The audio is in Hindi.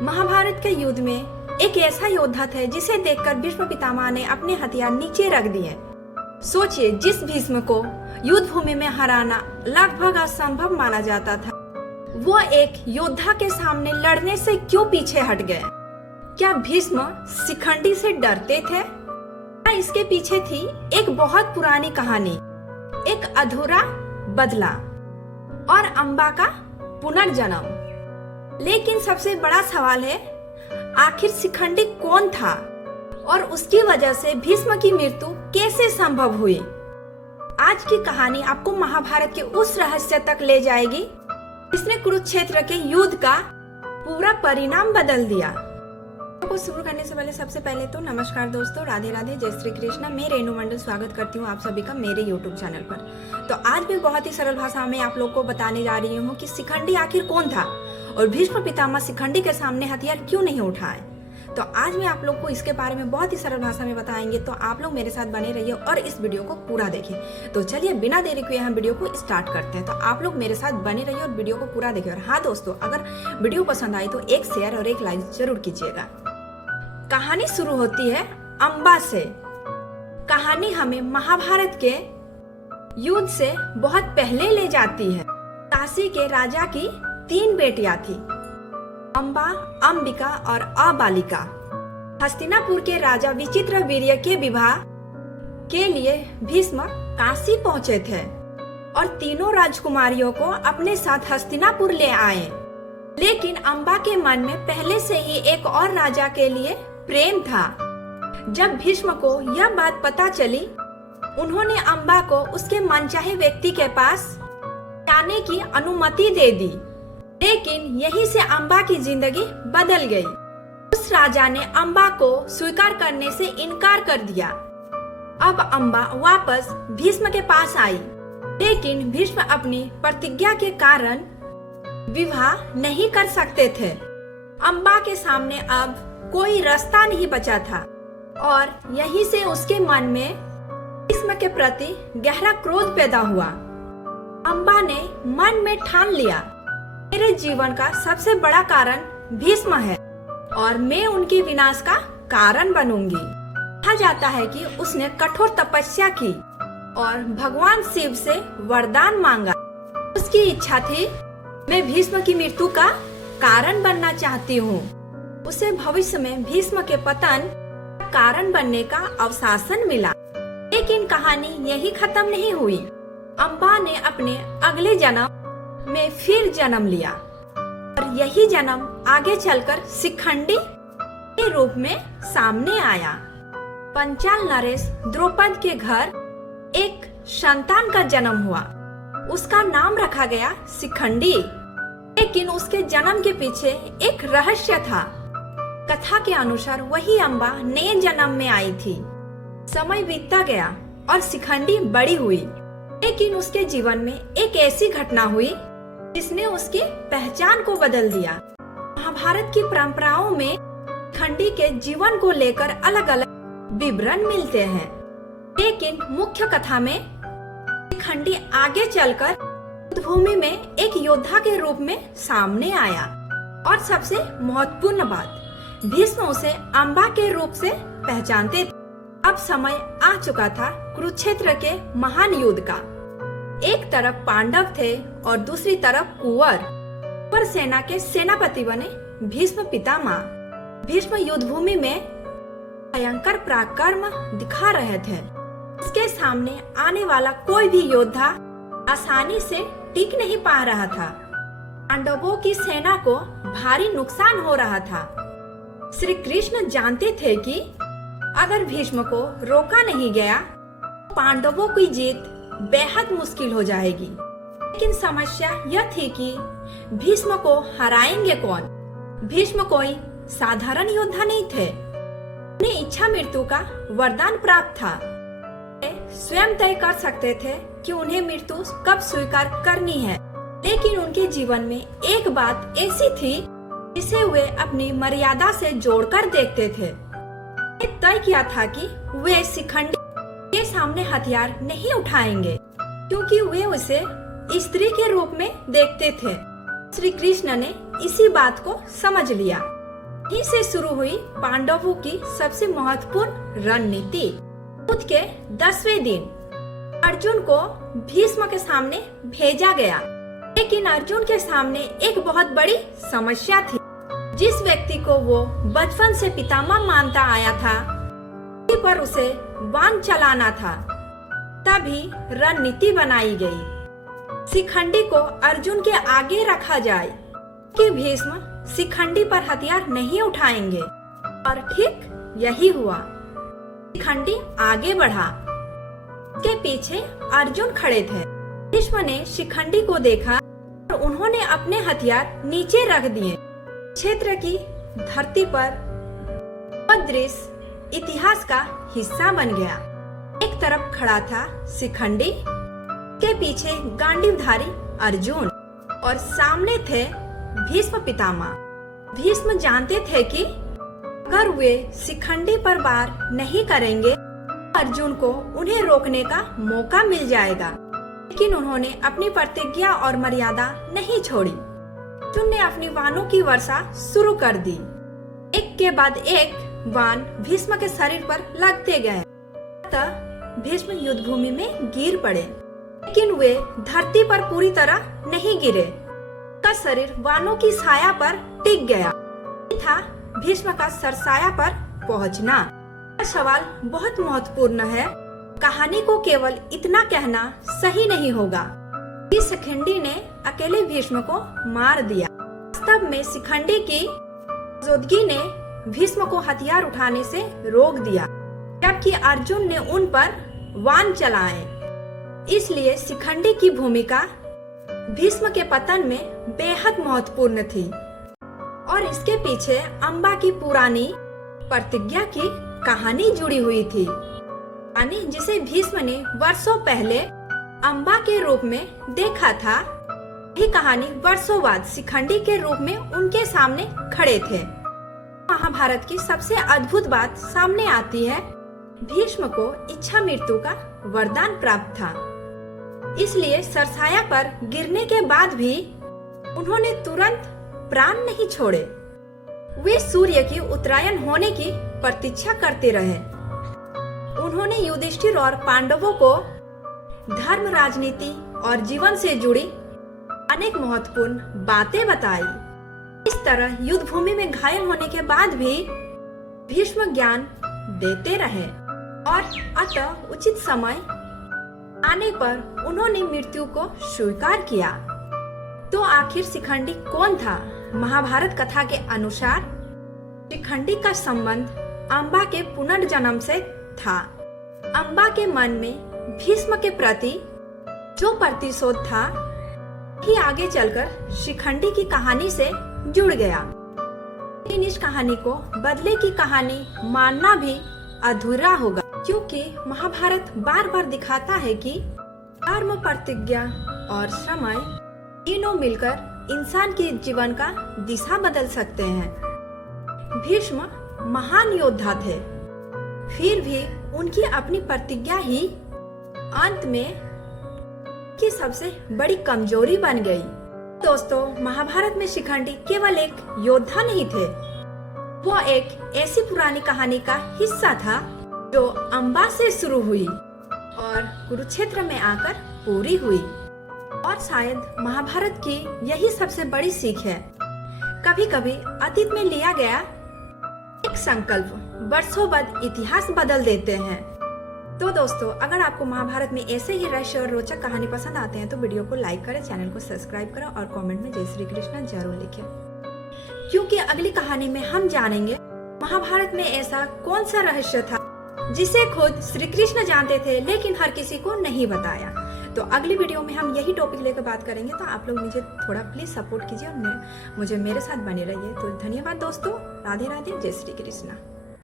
महाभारत के युद्ध में एक ऐसा योद्धा थे जिसे देखकर भीष्म पितामह ने अपने हथियार नीचे रख दिए। सोचिए, जिस भीष्म को युद्ध भूमि में हराना लगभग असंभव माना जाता था, वो एक योद्धा के सामने लड़ने से क्यों पीछे हट गए? क्या भीष्म शिखंडी से डरते थे? क्या इसके पीछे थी एक बहुत पुरानी कहानी, एक अधूरा बदला और अंबा का पुनर्जन्म? लेकिन सबसे बड़ा सवाल है, आखिर शिखंडी कौन था और उसकी वजह से भीष्म की मृत्यु कैसे संभव हुई? आज की कहानी आपको महाभारत के उस रहस्य तक ले जाएगी जिसने कुरुक्षेत्र के युद्ध का पूरा परिणाम बदल दिया। को शुरू करने से पहले सबसे पहले तो नमस्कार दोस्तों, राधे राधे, जय श्री कृष्ण। मैं रेणु मंडल स्वागत करती हूँ आप सभी का मेरे यूट्यूब चैनल पर। तो आज भी बहुत ही सरल भाषा में आप लोग को बताने जा रही हूँ कि शिखंडी आखिर कौन था और भीष्म पितामह शिखंडी के सामने हथियार क्यों नहीं उठाए। तो आज मैं आप लोग को इसके बारे में बहुत ही सरल भाषा में बताएंगे, तो आप लोग मेरे साथ बने रहिए और इस वीडियो को पूरा देखिए। तो चलिए बिना देरी किए हम वीडियो को स्टार्ट करते हैं। तो आप लोग मेरे साथ बने रहिए और वीडियो को पूरा देखिए। और हाँ दोस्तों, अगर वीडियो पसंद आई तो एक शेयर और एक लाइक जरूर कीजिएगा। कहानी शुरू होती है अंबा से। कहानी हमें महाभारत के युद्ध से बहुत पहले ले जाती है। काशी के राजा की 3 बेटियां थी, अंबा, अंबिका और अबालिका। हस्तिनापुर के राजा विचित्रवीर्य के विवाह के लिए भीष्म काशी पहुंचे थे और तीनों राजकुमारियों को अपने साथ हस्तिनापुर ले आए। लेकिन अंबा के मन में पहले से ही एक और राजा के लिए प्रेम था। जब भीष्म को यह बात पता चली, उन्होंने अंबा को उसके मनचाहे व्यक्ति के पास जाने की अनुमति दे दी। लेकिन यहीं से अंबा की जिंदगी बदल गई। उस राजा ने अंबा को स्वीकार करने से इनकार कर दिया। अब अंबा वापस भीष्म के पास आई, लेकिन भीष्म अपनी प्रतिज्ञा के कारण विवाह नहीं कर सकते थे। अंबा के सामने अब कोई रास्ता नहीं बचा था और यहीं से उसके मन में भीष्म के प्रति गहरा क्रोध पैदा हुआ। अंबा ने मन में ठान लिया, मेरे जीवन का सबसे बड़ा कारण भीष्म है और मैं उनके विनाश का कारण बनूंगी। कहा जाता है कि उसने कठोर तपस्या की और भगवान शिव से वरदान मांगा। उसकी इच्छा थी, मैं भीष्म की मृत्यु का कारण बनना चाहती हूँ। उसे भविष्य में भीष्म के पतन का कारण बनने का अवशासन मिला। लेकिन कहानी यही खत्म नहीं हुई। अंबा ने अपने अगले जन्म में फिर जन्म लिया और यही जन्म आगे चलकर शिखंडी के रूप में सामने आया। पंचाल नरेश द्रौपद के घर एक संतान का जन्म हुआ। उसका नाम रखा गया शिखंडी। लेकिन उसके जन्म के पीछे एक रहस्य था। कथा के अनुसार वही अंबा नए जन्म में आई थी। समय बीतता गया और शिखंडी बड़ी हुई, लेकिन उसके जीवन में एक ऐसी घटना हुई जिसने उसकी पहचान को बदल दिया। महाभारत की परंपराओं में शिखंडी के जीवन को लेकर अलग अलग विवरण मिलते हैं, लेकिन मुख्य कथा में शिखंडी आगे चलकर युद्ध भूमि में एक योद्धा के रूप में सामने आया। और सबसे महत्वपूर्ण बात, भीष्म उसे अंबा के रूप से पहचानते थे। अब समय आ चुका था कुरुक्षेत्र के महान युद्ध का। एक तरफ पांडव थे और दूसरी तरफ कुंवर सेना के सेनापति बने भीष्म पितामह। भीष्म युद्ध भूमि में भयंकर पराक्रम दिखा रहे थे। उसके सामने आने वाला कोई भी योद्धा आसानी से टिक नहीं पा रहा था। पांडवों की सेना को भारी नुकसान हो रहा था। श्री कृष्ण जानते थे कि अगर भीष्म को रोका नहीं गया तो पांडवों की जीत बेहद मुश्किल हो जाएगी। लेकिन समस्या यह थी कि भीष्म को हराएंगे कौन? भीष्म कोई साधारण योद्धा नहीं थे। उन्हें इच्छा मृत्यु का वरदान प्राप्त था। वे स्वयं तय कर सकते थे कि उन्हें मृत्यु कब स्वीकार करनी है। लेकिन उनके जीवन में एक बात ऐसी थी जिसे वे अपनी मर्यादा से जोड़कर देखते थे। तय किया था कि वे शिखंडी के सामने हथियार नहीं उठाएंगे, क्योंकि वे उसे स्त्री के रूप में देखते थे। श्री कृष्ण ने इसी बात को समझ लिया यहीं से शुरू हुई पांडवों की सबसे महत्वपूर्ण रणनीति। युद्ध के 10वें दिन अर्जुन को भीष्म के सामने भेजा गया, लेकिन अर्जुन के सामने एक बहुत बड़ी समस्या थी। जिस व्यक्ति को वो बचपन से पितामह मानता आया था, उसी पर उसे बाण चलाना था। तभी रणनीति बनाई गई। शिखंडी को अर्जुन के आगे रखा जाए कि भीष्म शिखंडी पर हथियार नहीं उठाएंगे, और ठीक यही हुआ। शिखंडी आगे बढ़ा, के पीछे अर्जुन खड़े थे। भीष्म ने शिखंडी को देखा और उन्होंने अपने हथियार नीचे रख दिए। क्षेत्र की धरती पर वह दृश्य इतिहास का हिस्सा बन गया। एक तरफ खड़ा था शिखंडी, के पीछे गांडीवधारी अर्जुन, और सामने थे भीष्म पितामह। भीष्म जानते थे कि अगर वे शिखंडी पर वार नहीं करेंगे, अर्जुन को उन्हें रोकने का मौका मिल जाएगा। लेकिन उन्होंने अपनी प्रतिज्ञा और मर्यादा नहीं छोड़ी। अर्जुन ने अपनी बाणों की वर्षा शुरू कर दी। एक के बाद एक बाण भीष्म के शरीर पर लगते गए। अतः भीष्म युद्ध भूमि में गिर पड़े, लेकिन वे धरती पर पूरी तरह नहीं गिरे। का शरीर बाणों की छाया पर टिक गया। था भीष्म का सरसाया पर पहुंचना। यह सवाल बहुत महत्वपूर्ण है। कहानी को केवल इतना कहना सही नहीं होगा कि शिखंडी ने अकेले भीष्म को मार दिया। वास्तव में शिखंडी की मौजूदगी ने भीष्म को हथियार उठाने से रोक दिया, जबकि अर्जुन ने उन पर बाण चलाए। इसलिए शिखंडी की भूमिका भीष्म के पतन में बेहद महत्वपूर्ण थी, और इसके पीछे अंबा की पुरानी प्रतिज्ञा की कहानी जुड़ी हुई थी। कहानी जिसे भीष्म ने वर्षों पहले अंबा के रूप में देखा था, यही कहानी वर्षों बाद शिखंडी के रूप में उनके सामने खड़े थे। महाभारत की सबसे अद्भुत बात सामने आती है। भीष्म को इच्छा मृत्यु का वरदान प्राप्त था, इसलिए सरसाया पर गिरने के बाद भी उन्होंने तुरंत प्राण नहीं छोड़े। वे सूर्य की उत्तरायण होने की प्रतीक्षा करते रहे। उन्होंने युधिष्ठिर और पांडवों को धर्म, राजनीति और जीवन से जुड़ी अनेक महत्वपूर्ण बातें बताई। इस तरह युद्ध भूमि में घायल होने के बाद भी भीष्म ज्ञान देते रहे, और अतः उचित समय आने पर उन्होंने मृत्यु को स्वीकार किया। तो आखिर शिखंडी कौन था? महाभारत कथा के अनुसार शिखंडी का संबंध अंबा के पुनर्जन्म से था। अंबा के मन में भीष्म के प्रति जो प्रतिशोध था, ही आगे चलकर शिखंडी की कहानी से जुड़ गया। लेकिन इस कहानी को बदले की कहानी मानना भी अधूरा होगा, क्योंकि महाभारत बार बार दिखाता है कि धर्म, प्रतिज्ञा और समय तीनों मिलकर इंसान के जीवन का दिशा बदल सकते हैं। भीष्म महान योद्धा थे, फिर भी उनकी अपनी प्रतिज्ञा ही अंत में की सबसे बड़ी कमजोरी बन गई। दोस्तों, महाभारत में शिखंडी केवल एक योद्धा नहीं थे, वो एक ऐसी पुरानी कहानी का हिस्सा था जो अंबा से शुरू हुई और कुरुक्षेत्र में आकर पूरी हुई। और शायद महाभारत की यही सबसे बड़ी सीख है। कभी कभी अतीत में लिया गया एक संकल्प वर्षों बाद इतिहास बदल देते हैं। तो दोस्तों, अगर आपको महाभारत में ऐसे ही रहस्य और रोचक कहानी पसंद आते हैं तो वीडियो को लाइक करें, चैनल को सब्सक्राइब करें और कमेंट में जय श्री कृष्ण जरूर लिखें, क्योंकि अगली कहानी में हम जानेंगे महाभारत में ऐसा कौन सा रहस्य था जिसे खुद श्री कृष्ण जानते थे लेकिन हर किसी को नहीं बताया। तो अगली वीडियो में हम यही टॉपिक लेकर बात करेंगे। तो आप लोग मुझे थोड़ा प्लीज सपोर्ट कीजिए और मुझे मेरे साथ बने रहिए। तो धन्यवाद दोस्तों, राधे राधे, जय श्री कृष्ण।